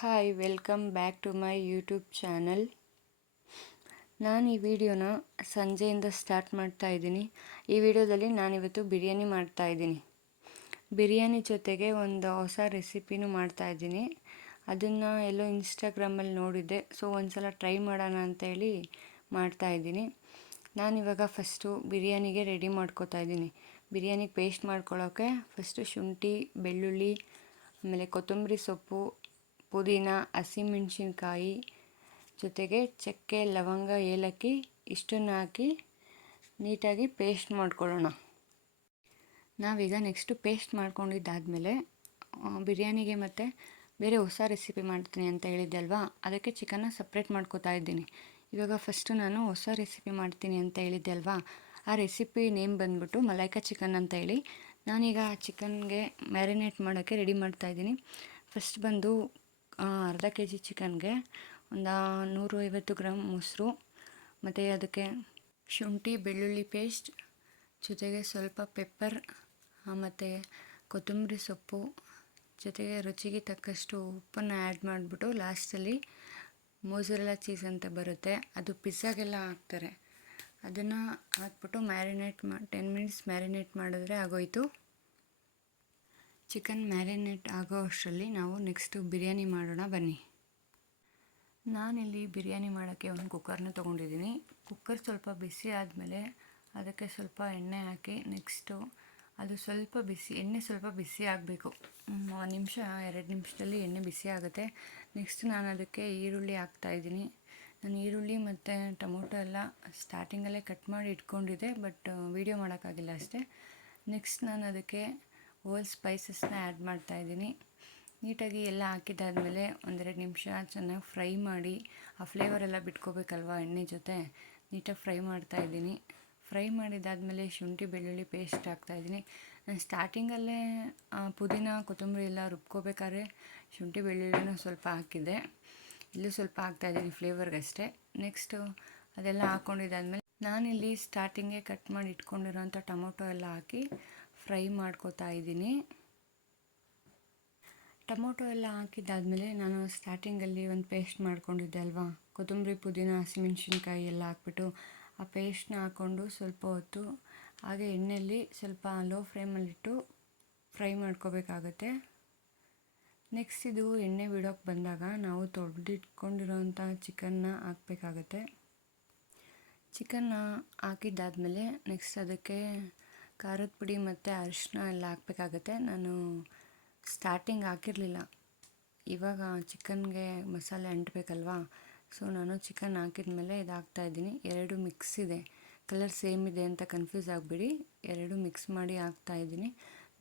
Hi, welcome back to my YouTube channel. ನಾನು ಈ ವಿಡಿಯೋನ ಸಂಜೆಯಿಂದ ಸ್ಟಾರ್ಟ್ ಮಾಡ್ತಾ ಇದ್ದೀನಿ. ಈ ವಿಡಿಯೋದಲ್ಲಿ ನಾನಿವತ್ತು ಬಿರಿಯಾನಿ ಮಾಡ್ತಾಯಿದ್ದೀನಿ. ಬಿರಿಯಾನಿ ಜೊತೆಗೆ ಒಂದು ಹೊಸ ರೆಸಿಪಿನೂ ಮಾಡ್ತಾಯಿದ್ದೀನಿ. ಅದನ್ನು ಎಲ್ಲೋ ಇನ್ಸ್ಟಾಗ್ರಾಮಲ್ಲಿ ನೋಡಿದ್ದೆ, ಸೊ ಒಂದು ಸಲ ಟ್ರೈ ಮಾಡೋಣ ಅಂತೇಳಿ ಮಾಡ್ತಾಯಿದ್ದೀನಿ. ನಾನಿವಾಗ ಫಸ್ಟು ಬಿರಿಯಾನಿಗೆ ರೆಡಿ ಮಾಡ್ಕೋತಾ ಇದ್ದೀನಿ. ಬಿರಿಯಾನಿಗೆ ಪೇಸ್ಟ್ ಮಾಡ್ಕೊಳ್ಳೋಕ್ಕೆ ಫಸ್ಟು ಶುಂಠಿ, ಬೆಳ್ಳುಳ್ಳಿ, ಆಮೇಲೆ ಕೊತ್ತಂಬರಿ ಸೊಪ್ಪು, ಪುದೀನ, ಹಸಿಮೆಣಸಿನ್ಕಾಯಿ ಜೊತೆಗೆ ಚಕ್ಕೆ, ಲವಂಗ, ಏಲಕ್ಕಿ ಇಷ್ಟನ್ನು ಹಾಕಿ ನೀಟಾಗಿ ಪೇಸ್ಟ್ ಮಾಡ್ಕೊಳ್ಳೋಣ. ನಾವೀಗ ನೆಕ್ಸ್ಟು ಪೇಸ್ಟ್ ಮಾಡ್ಕೊಂಡಿದ್ದಾದಮೇಲೆ ಬಿರಿಯಾನಿಗೆ ಮತ್ತು ಬೇರೆ ಹೊಸ ರೆಸಿಪಿ ಮಾಡ್ತೀನಿ ಅಂತ ಹೇಳಿದ್ದೆ ಅಲ್ವಾ, ಅದಕ್ಕೆ ಚಿಕನ್ನ ಸಪ್ರೇಟ್ ಮಾಡ್ಕೋತಾ ಇದ್ದೀನಿ. ಇವಾಗ ಫಸ್ಟು ನಾನು ಹೊಸ ರೆಸಿಪಿ ಮಾಡ್ತೀನಿ ಅಂತ ಹೇಳಿದ್ದೆ ಅಲ್ವಾ, ಆ ರೆಸಿಪಿ ನೇಮ್ ಬಂದ್ಬಿಟ್ಟು ಮಲೈಕಾ ಚಿಕನ್ ಅಂತ ಹೇಳಿ. ನಾನೀಗ ಚಿಕನ್ಗೆ ಮ್ಯಾರಿನೇಟ್ ಮಾಡೋಕ್ಕೆ ರೆಡಿ ಮಾಡ್ತಾಯಿದ್ದೀನಿ. ಫಸ್ಟ್ ಬಂದು ಅರ್ಧ kg ಚಿಕನ್ಗೆ ಒಂದು 150 ಗ್ರಾಮ್ ಮೊಸರು, ಮತ್ತು ಅದಕ್ಕೆ ಶುಂಠಿ ಬೆಳ್ಳುಳ್ಳಿ ಪೇಸ್ಟ್ ಜೊತೆಗೆ ಸ್ವಲ್ಪ ಪೆಪ್ಪರ್, ಮತ್ತು ಕೊತ್ತಂಬರಿ ಸೊಪ್ಪು ಜೊತೆಗೆ ರುಚಿಗೆ ತಕ್ಕಷ್ಟು ಉಪ್ಪನ್ನು ಆ್ಯಡ್ ಮಾಡಿಬಿಟ್ಟು ಲಾಸ್ಟಲ್ಲಿ ಮೊಸರೆಲ್ಲ ಚೀಸ್ ಅಂತ ಬರುತ್ತೆ, ಅದು ಪಿಜ್ಜಾಗೆಲ್ಲ ಹಾಕ್ತಾರೆ, ಅದನ್ನು ಹಾಕ್ಬಿಟ್ಟು 10 ಮಿನಿಟ್ಸ್ ಮ್ಯಾರಿನೇಟ್ ಮಾಡಿದ್ರೆ ಆಗೋಯಿತು. ಚಿಕನ್ ಮ್ಯಾರಿನೇಟ್ ಆಗೋ ಅಷ್ಟರಲ್ಲಿ ನಾವು ನೆಕ್ಸ್ಟು ಬಿರಿಯಾನಿ ಮಾಡೋಣ ಬನ್ನಿ. ನಾನಿಲ್ಲಿ ಬಿರಿಯಾನಿ ಮಾಡೋಕ್ಕೆ ಒಂದು ಕುಕ್ಕರ್ನ ತೊಗೊಂಡಿದ್ದೀನಿ. ಕುಕ್ಕರ್ ಸ್ವಲ್ಪ ಬಿಸಿ ಆದಮೇಲೆ ಅದಕ್ಕೆ ಸ್ವಲ್ಪ ಎಣ್ಣೆ ಹಾಕಿ, ನೆಕ್ಸ್ಟು ಅದು ಎಣ್ಣೆ ಸ್ವಲ್ಪ ಬಿಸಿ ಆಗಬೇಕು. 1 ನಿಮಿಷ 2 ನಿಮಿಷದಲ್ಲಿ ಎಣ್ಣೆ ಬಿಸಿ ಆಗುತ್ತೆ. ನೆಕ್ಸ್ಟ್ ನಾನು ಅದಕ್ಕೆ ಈರುಳ್ಳಿ ಹಾಕ್ತಾಯಿದ್ದೀನಿ. ನಾನು ಈರುಳ್ಳಿ ಮತ್ತು ಟೊಮೊಟೊ ಎಲ್ಲ ಸ್ಟಾರ್ಟಿಂಗಲ್ಲೇ ಕಟ್ ಮಾಡಿ ಇಟ್ಕೊಂಡಿದ್ದೆ, ಬಟ್ ವೀಡಿಯೋ ಮಾಡೋಕ್ಕಾಗಿಲ್ಲ ಅಷ್ಟೇ. ನೆಕ್ಸ್ಟ್ ನಾನು ಅದಕ್ಕೆ ಹೋಲ್ ಸ್ಪೈಸಸ್ನ ಆ್ಯಡ್ ಮಾಡ್ತಾಯಿದ್ದೀನಿ. ನೀಟಾಗಿ ಎಲ್ಲ ಹಾಕಿದ್ದಾದಮೇಲೆ 1-2 ನಿಮಿಷ ಚೆನ್ನಾಗಿ ಫ್ರೈ ಮಾಡಿ, ಆ ಫ್ಲೇವರೆಲ್ಲ ಬಿಟ್ಕೋಬೇಕಲ್ವ ಎಣ್ಣೆ ಜೊತೆ, ನೀಟಾಗಿ ಫ್ರೈ ಮಾಡ್ತಾಯಿದ್ದೀನಿ. ಫ್ರೈ ಮಾಡಿದ್ದಾದಮೇಲೆ ಶುಂಠಿ ಬೆಳ್ಳುಳ್ಳಿ ಪೇಸ್ಟ್ ಹಾಕ್ತಾಯಿದ್ದೀನಿ. ನಾನು ಸ್ಟಾರ್ಟಿಂಗಲ್ಲೇ ಪುದೀನ ಕೊತ್ತಂಬರಿ ಎಲ್ಲ ರುಬ್ಕೋಬೇಕಾದ್ರೆ ಶುಂಠಿ ಬೆಳ್ಳುಳ್ಳಿನೂ ಸ್ವಲ್ಪ ಹಾಕಿದ್ದೆ, ಇಲ್ಲೂ ಸ್ವಲ್ಪ ಹಾಕ್ತಾಯಿದ್ದೀನಿ ಫ್ಲೇವರ್ಗಷ್ಟೇ. ನೆಕ್ಸ್ಟು ಅದೆಲ್ಲ ಹಾಕ್ಕೊಂಡಿದ್ದಾದಮೇಲೆ ನಾನಿಲ್ಲಿ ಸ್ಟಾರ್ಟಿಂಗೇ ಕಟ್ ಮಾಡಿ ಇಟ್ಕೊಂಡಿರೋಂಥ ಟೊಮೊಟೊ ಎಲ್ಲ ಹಾಕಿ ಫ್ರೈ ಮಾಡ್ಕೋತಾ ಇದ್ದೀನಿ. ಟೊಮೊಟೊ ಎಲ್ಲ ಹಾಕಿದ್ದಾದಮೇಲೆ ನಾನು ಸ್ಟಾರ್ಟಿಂಗಲ್ಲಿ ಒಂದು ಪೇಸ್ಟ್ ಮಾಡ್ಕೊಂಡಿದ್ದೆ ಅಲ್ವಾ, ಕೊತ್ತಂಬರಿ, ಪುದೀನ, ಹಸಿಮೆಣಸಿನ್ಕಾಯಿ ಎಲ್ಲ ಹಾಕ್ಬಿಟ್ಟು ಆ ಪೇಸ್ಟ್ನ ಹಾಕ್ಕೊಂಡು ಸ್ವಲ್ಪ ಹೊತ್ತು ಹಾಗೆ ಎಣ್ಣೆಯಲ್ಲಿ ಸ್ವಲ್ಪ ಲೋ ಫ್ಲೇಮಲ್ಲಿಟ್ಟು ಫ್ರೈ ಮಾಡ್ಕೋಬೇಕಾಗತ್ತೆ. ನೆಕ್ಸ್ಟ್ ಇದು ಎಣ್ಣೆ ಬಿಡೋಕ್ಕೆ ಬಂದಾಗ ನಾವು ತೊಳೆದಿಟ್ಕೊಂಡಿರೋಂಥ ಚಿಕನ್ನ ಹಾಕಬೇಕಾಗತ್ತೆ. ಚಿಕನ್ನ ಹಾಕಿದ್ದಾದಮೇಲೆ ನೆಕ್ಸ್ಟ್ ಅದಕ್ಕೆ ಖಾರದ ಪುಡಿ ಮತ್ತು ಅರಿಶಿನ ಎಲ್ಲ ಹಾಕಬೇಕಾಗತ್ತೆ. ನಾನು ಸ್ಟಾರ್ಟಿಂಗ್ ಹಾಕಿರಲಿಲ್ಲ, ಇವಾಗ ಚಿಕನ್ಗೆ ಮಸಾಲೆ ಅಂಟಬೇಕಲ್ವಾ, ಸೊ ನಾನು ಚಿಕನ್ ಹಾಕಿದ್ಮೇಲೆ ಇದು ಹಾಕ್ತಾಯಿದ್ದೀನಿ. 2 ಮಿಕ್ಸ್ ಇದೆ, ಕಲರ್ ಸೇಮ್ ಇದೆ ಅಂತ ಕನ್ಫ್ಯೂಸ್ ಆಗಿಬಿಡಿ, 2 ಮಿಕ್ಸ್ ಮಾಡಿ ಹಾಕ್ತಾಯಿದ್ದೀನಿ.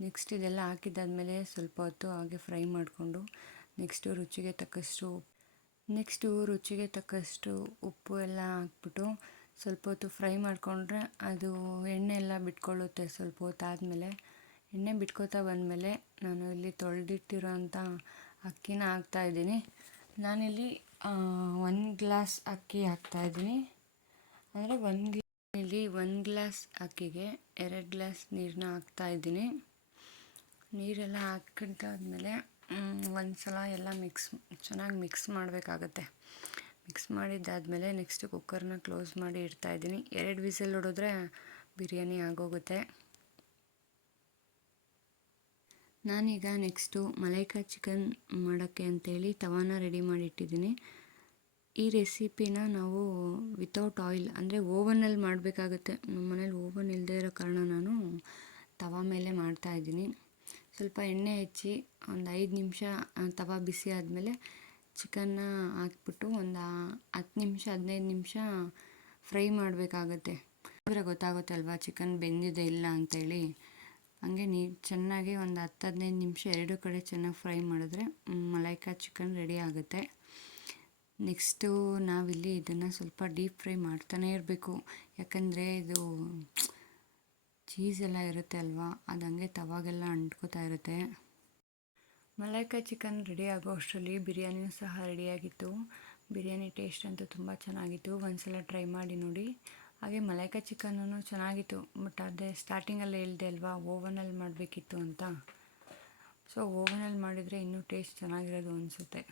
ನೆಕ್ಸ್ಟ್ ಇದೆಲ್ಲ ಹಾಕಿದ್ದಾದಮೇಲೆ ಸ್ವಲ್ಪ ಹೊತ್ತು ಹಾಗೆ ಫ್ರೈ ಮಾಡಿಕೊಂಡು ನೆಕ್ಸ್ಟು ರುಚಿಗೆ ತಕ್ಕಷ್ಟು ಉಪ್ಪು ಎಲ್ಲ ಹಾಕ್ಬಿಟ್ಟು ಸ್ವಲ್ಪ ಹೊತ್ತು ಫ್ರೈ ಮಾಡಿಕೊಂಡ್ರೆ ಅದು ಎಣ್ಣೆ ಎಲ್ಲ ಬಿಟ್ಕೊಳ್ಳುತ್ತೆ. ಸ್ವಲ್ಪ ಹೊತ್ತು ಆದಮೇಲೆ ಎಣ್ಣೆ ಬಿಟ್ಕೋತಾ ಬಂದಮೇಲೆ ನಾನು ಇಲ್ಲಿ ತೊಳೆದಿಟ್ಟಿರೋಂಥ ಅಕ್ಕಿನ ಹಾಕ್ತಾಯಿದ್ದೀನಿ. ನಾನಿಲ್ಲಿ 1 ಗ್ಲಾಸ್ ಅಕ್ಕಿ ಹಾಕ್ತಾಯಿದ್ದೀನಿ. ಅಂದರೆ 1 ಗ್ಲಾಸ್ ಅಕ್ಕಿಗೆ 2 ಗ್ಲಾಸ್ ನೀರನ್ನ ಹಾಕ್ತಾಯಿದ್ದೀನಿ. ನೀರೆಲ್ಲ ಹಾಕಿದ್ದಾದ್ಮೇಲೆ ಒಂದು ಸಲ ಎಲ್ಲ ಚೆನ್ನಾಗಿ ಮಿಕ್ಸ್ ಮಾಡಬೇಕಾಗತ್ತೆ. ಮಿಕ್ಸ್ ಮಾಡಿದ್ದಾದಮೇಲೆ ನೆಕ್ಸ್ಟ್ ಕುಕ್ಕರ್ನ ಕ್ಲೋಸ್ ಮಾಡಿ ಇಡ್ತಾಯಿದ್ದೀನಿ. 2 ವಿಸಿಲ್ ಹೊಡೆದ್ರೆ ಬಿರಿಯಾನಿ ಆಗೋಗುತ್ತೆ. ನಾನೀಗ ನೆಕ್ಸ್ಟು ಮಲೈಕಾ ಚಿಕನ್ ಮಾಡೋಕ್ಕೆ ಅಂತೇಳಿ ತವಾನ ರೆಡಿ ಮಾಡಿ ಇಟ್ಟಿದ್ದೀನಿ. ಈ ರೆಸಿಪಿನ ನಾವು ವಿತೌಟ್ ಆಯಿಲ್ ಅಂದರೆ ಓವನಲ್ಲಿ ಮಾಡಬೇಕಾಗುತ್ತೆ. ನಮ್ಮ ಮನೇಲಿ ಓವನ್ ಇಲ್ಲದೆ ಇರೋ ಕಾರಣ ನಾನು ತವಾ ಮೇಲೆ ಮಾಡ್ತಾಯಿದ್ದೀನಿ. ಸ್ವಲ್ಪ ಎಣ್ಣೆ ಹಚ್ಚಿ ಒಂದು 5 ನಿಮಿಷ ತವಾ ಬಿಸಿ ಆದಮೇಲೆ ಚಿಕನ್ನ ಹಾಕ್ಬಿಟ್ಟು ಒಂದು 10 ನಿಮಿಷ 15 ನಿಮಿಷ ಫ್ರೈ ಮಾಡಬೇಕಾಗತ್ತೆ. ಅಂದರೆ ಗೊತ್ತಾಗುತ್ತೆ ಅಲ್ವಾ ಚಿಕನ್ ಬೆಂದಿದೆ ಇಲ್ಲ ಅಂತೇಳಿ. ಹಂಗೆ ಚೆನ್ನಾಗಿ ಒಂದು 10-15 ನಿಮಿಷ 2 ಕಡೆ ಚೆನ್ನಾಗಿ ಫ್ರೈ ಮಾಡಿದ್ರೆ ಮಲೈಕಾ ಚಿಕನ್ ರೆಡಿ ಆಗುತ್ತೆ. ನೆಕ್ಸ್ಟು ನಾವಿಲ್ಲಿ ಇದನ್ನು ಸ್ವಲ್ಪ ಡೀಪ್ ಫ್ರೈ ಮಾಡ್ತಾನೇ ಇರಬೇಕು, ಯಾಕಂದರೆ ಇದು ಚೀಸ್ ಎಲ್ಲ ಇರುತ್ತೆ ಅಲ್ವಾ, ಅದು ಹಂಗೆ ತವಾಗೆಲ್ಲ ಅಂಟ್ಕೋತಾ ಇರುತ್ತೆ. ಮಲೈಕಾ ಚಿಕನ್ ರೆಡಿ ಆಗೋ ಅಷ್ಟರಲ್ಲಿ ಬಿರಿಯಾನಿಯೂ ಸಹ ರೆಡಿಯಾಗಿತ್ತು. ಬಿರಿಯಾನಿ ಟೇಸ್ಟ್ ಅಂತೂ ತುಂಬ ಚೆನ್ನಾಗಿತ್ತು, ಒಂದ್ಸಲ ಟ್ರೈ ಮಾಡಿ ನೋಡಿ. ಹಾಗೆ ಮಲೈಕಾ ಚಿಕನ್ನೂ ಚೆನ್ನಾಗಿತ್ತು, ಬಟ್ ಅದೇ ಸ್ಟಾರ್ಟಿಂಗಲ್ಲೇ ಹೇಳಿದೆ ಅಲ್ವಾ ಓವನಲ್ಲಿ ಮಾಡಬೇಕಿತ್ತು ಅಂತ. ಸೊ ಓವನಲ್ಲಿ ಮಾಡಿದರೆ ಇನ್ನೂ ಟೇಸ್ಟ್ ಚೆನ್ನಾಗಿರೋದು ಅನಿಸುತ್ತೆ.